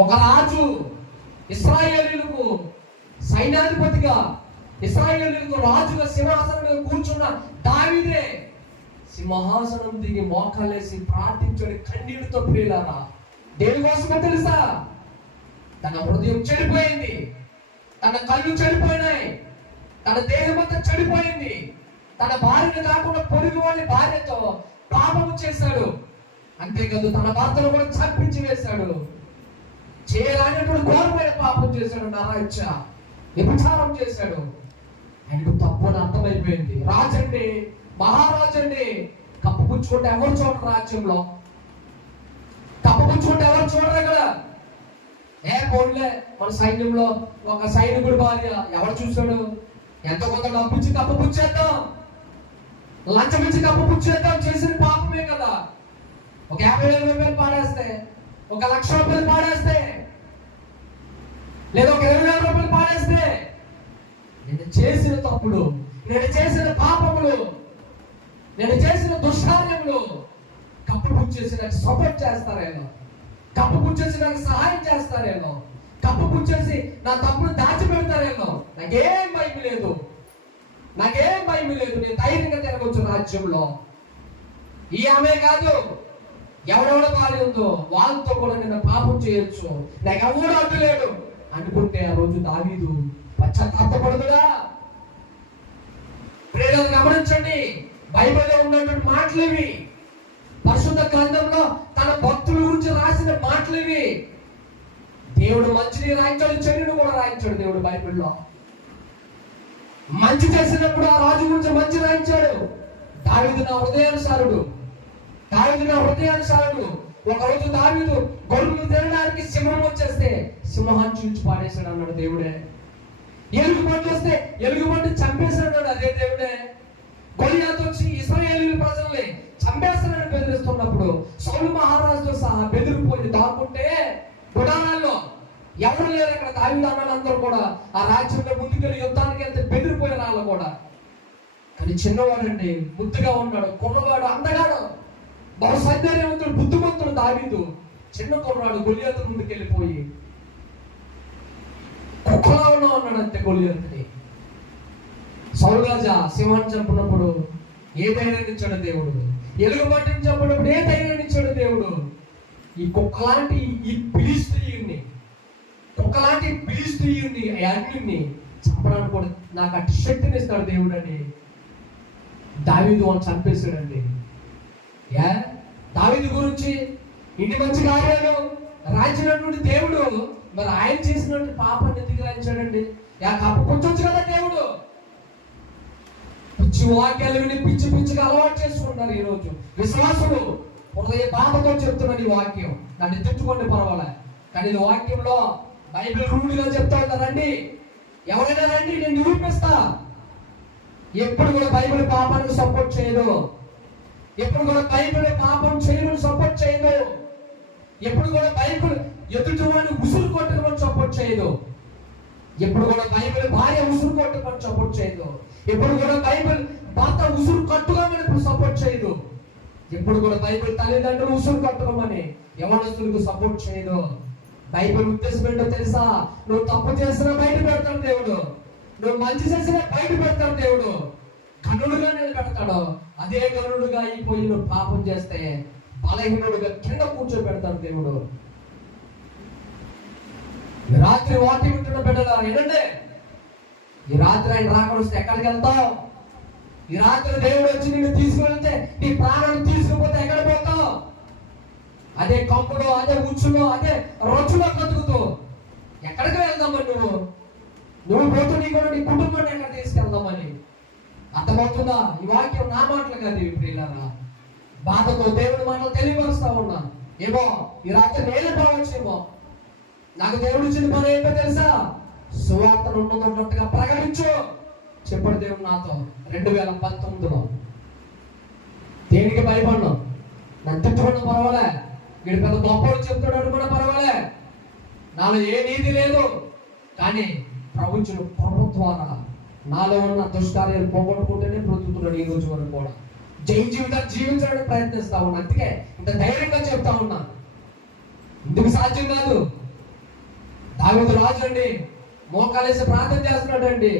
ఒక రాజు ఇశ్రాయేలీయులకు సైన్యాధిపతిగా, ఇశ్రాయేలీయులకు రాజుగా సింహాసనం మీద కూర్చున్న దావీదే సింహాసనం దిగి మోకాలేసి ప్రార్థించని కన్నీటితో ప్రియులారా. దేనికోసమో తెలుసా? తన హృదయం చెడిపోయింది, తన కళ్ళు చెడిపోయినాయి, తన దేహం అంతా చెడిపోయింది. తన భార్యను కాకుండా పొరుగు వాళ్ళ భార్యతో పాపము చేశాడు. అంతేకాదు తన భర్తను కూడా చంపించి వేశాడు. చేయరానటువంటి ఘోరమైన పాపం చేశాడు. నరహత్య, వ్యభిచారం చేశాడు. ఆయనకు తప్పు అని అర్థమైపోయింది. రాజండి, మహారాజండి, కప్పుపుచ్చుకుంటే ఎవరు చూడరు రాజ్యంలో. కప్పుపుచ్చుకుంటే ఎవరు చూడరు ఇక్కడ. పోన్లే, మన సైన్యంలో ఒక సైనికుడి భార్య ఎవరు చూశాడు? ఎంతో కొంత డబ్బు ఇచ్చి కప్పుపుచ్చేద్దాం, లంచం ఇచ్చి కప్పుపుచ్చేద్దాం, చేసిన పాపమే కదా. ఒక 50,000 రూపాయలు పాడేస్తే, ఒక 1,00,000 రూపాయలు పాడేస్తే, లేదా ఒక 20,000 రూపాయలు పాడేస్తే, నేను చేసిన తప్పులు, నేను చేసిన పాపములు, నేను చేసిన దుష్కార్యములు కప్పుపుచ్చేసి నాకు సపోర్ట్ చేస్తారేమో, కప్పుపుచ్చేసి నాకు సహాయం చేస్తారేమో, కప్పుపుచ్చేసి నా తప్పును దాచిపెడతారేమో. నాకేం భయం లేదు, నాకేం భయం లేదు. నేను ధైర్యంగా తిరగొచ్చు రాజ్యంలో. ఈ ఆమె కాదు, ఎవడెవడ భార్య ఉందో వాళ్ళతో కూడా నేను పాపం చేయొచ్చు, నాకు ఎవడు అడ్డు లేడు అనుకుంటే ఆ రోజు దావీదు పశ్చాత్తాపపడదుగా. ప్రేరణ గమనించండి, బైబిల్లో ఉన్నటువంటి మాటలు ఇవి. పరిశుద్ధ గ్రంథంలో తన భక్తుల గురించి రాసిన మాటలు ఇవి. దేవుడు మంచిని రాయించాడు, చెడును కూడా రాయించాడు. దేవుడు బైబిల్లో మంచి చేసినప్పుడు ఆ రాజు గురించి మంచి రాయించాడు. దావీదు నా హృదయానుసారుడు, దావీదు నా హృదయానుసారుడు. ఒకరోజు దావీదు గొర్రెలు తినడానికి సింహం వచ్చేస్తే సింహాన్ని చూచి పాడేశాడు అన్నాడు దేవుడే. ఎలుగుబంటి వస్తే ఎలుగుబంటి చంపేశాడు అదే దేవుడే. గొలియాతు వచ్చి ఇశ్రాయేలీయుల ప్రజల్ని చంపేస్తానని బెదిరిస్తున్నప్పుడు సౌలు మహారాజుతో సహా బెదిరిపోయి దాక్కుంటే గుడారాల్లో ఎవరు లేరు. ఇక్కడ దావీదు అన్నలందరూ కూడా ఆ రాజ్యంలో ముందుకెళ్ళి యుద్ధానికి వెళ్తే బెదిరిపోయిన వాళ్ళు కూడా. కానీ చిన్నవాడండి, ముద్దుగా ఉన్నాడు, కుర్రవాడు, అందగాడు, బహు సౌందర్యవంతుడు, బుద్ధిమంతుడు దావీదు. చిన్న కుర్రాడు గొలియాతు ముందుకెళ్ళిపోయి కుక్కలా ఉన్నావు అన్నాడు అంతే గొలియాతుని. సౌలు రాజా సింహాన్ని చంపినప్పుడు ఏ ధైర్యాన్ని ఇచ్చాడు దేవుడు? ఎలుగుబంటిని చంపినప్పుడు ఏ ధైర్యాన్ని ఇచ్చాడు దేవుడు? ఈ కుక్కలాంటి ఈ ఫిలిష్తీయుణ్ణి, కుక్కలాంటి ఫిలిష్తీయుణ్ణి, అన్యుణ్ణి చంపడానికి కూడా నాకు అటు శక్తిని ఇస్తాడు దేవుడు అని దావీదు వాళ్ళు చంపేశాడండి. దావీదు గురించి ఇన్ని మంచి కార్యాలు రాయించినటువంటి దేవుడు మరి ఆయన చేసినటువంటి పాపాన్ని ఎందుకు రాయించాడండి? కప్పుకొచ్చు కదా దేవుడు. పిచ్చి వాక్యాలు విని పిచ్చి పిచ్చిగా అలవాటు చేసుకుంటారు ఈరోజు విశ్వాసులు. హృదయ బాధతో చెప్తున్నాడు ఈ వాక్యం. నన్ను తిట్టుకోండి పర్వాలే, కానీ ఈ వాక్యంలో బైబిల్ రూఢిగా చెప్తా రండి, ఎవరైనా రండి, నేను నిరూపిస్తా. ఎప్పుడు కూడా బైబిల్ పాపానికి సపోర్ట్ చేయదు. ఎప్పుడు కూడా బైబిల్ పాపం చేయడం సపోర్ట్ చేయదు. ఎప్పుడు కూడా బైబిల్ ఎదుటి వాడిని ఉసురు కొట్టడం సపోర్ట్ చేయదు. ఎప్పుడు కూడా బైబిల్ భార్య ఉసురు కొట్టడం సపోర్ట్ చేయదు. ఎప్పుడు కూడా బైబిల్ భర్త ఉసురు కట్టుకోమని సపోర్ట్ చేయదు. ఎప్పుడు కూడా బైబిల్ తల్లిదండ్రులు ఉసురు కట్టుకోమని యవనస్తులకు సపోర్ట్ చేయదు. బైబిల్ ఉద్దేశం ఏంటో తెలుసా? నువ్వు తప్పు చేసినా బయట పెడతాడు దేవుడు, నువ్వు మంచి చేసినా బయట పెడతాడు దేవుడు. కనుడుగా నిలబెడతాడు. అదే కనుడుగా అయిపోయి నువ్వు పాపం చేస్తే బలహీనుడుగా కింద కూర్చోబెడతాడు దేవుడు. ఈ రాత్రి వాక్యం వింటున్న బిడ్డలా ఏంటంటే, ఈ రాత్రి ఆయన రాకుండా ఎక్కడికి వెళ్తావు? ఈ రాత్రి దేవుడు వచ్చి నిన్ను తీసుకువెళ్తే నీ ప్రాణాన్ని తీసుకుపోతే ఎక్కడ పోతావు? అదే కంపులో, అదే ఉచ్చులో, అదే రొచ్చులో బతుకుతూ ఎక్కడికి వెళ్దామని నువ్వు పోతూ నీ కూడా నీ కుటుంబాన్ని ఎక్కడ తీసుకెళ్దామని అర్థమవుతుందా? ఈ వాక్యం నా మాటలు కాదు ప్రియులారా. బాధతో దేవుడి మాటలు తెలియపరుస్తా ఉన్నా. ఏమో ఈ రాత్రి నేనే పోవచ్చేమో. నాకు దేవుడు ఇచ్చిన పని ఏంటో తెలుసా? సువార్తను ఉన్నట్టుగా ప్రకటించు చెప్పాడు దేవుడు నాతో 2019లో. దేనికి భయపడ్డాం? నన్ను తిట్టుకున్నా పర్వాలే, వీడు పెద్ద గొప్పడు చెప్తున్నాడు కూడా పర్వాలే, నాలో ఏ నీతి లేదు, కానీ ప్రభుత్వాన నాలో ఉన్న దుష్కార్యాలు పోగొట్టుకుంటేనే బ్రతుకుతున్నాడు ఈ రోజు వరకు కూడా. జై జీవితాన్ని జీవించడానికి ప్రయత్నిస్తా ఉన్నా. అందుకే ఇంత ధైర్యంగా చెప్తా ఉన్నా. ఇందుకు సాధ్యం కాదు. దావీదు రాజు అండి మోకాలేసి ప్రార్థన చేస్తున్నాడండి.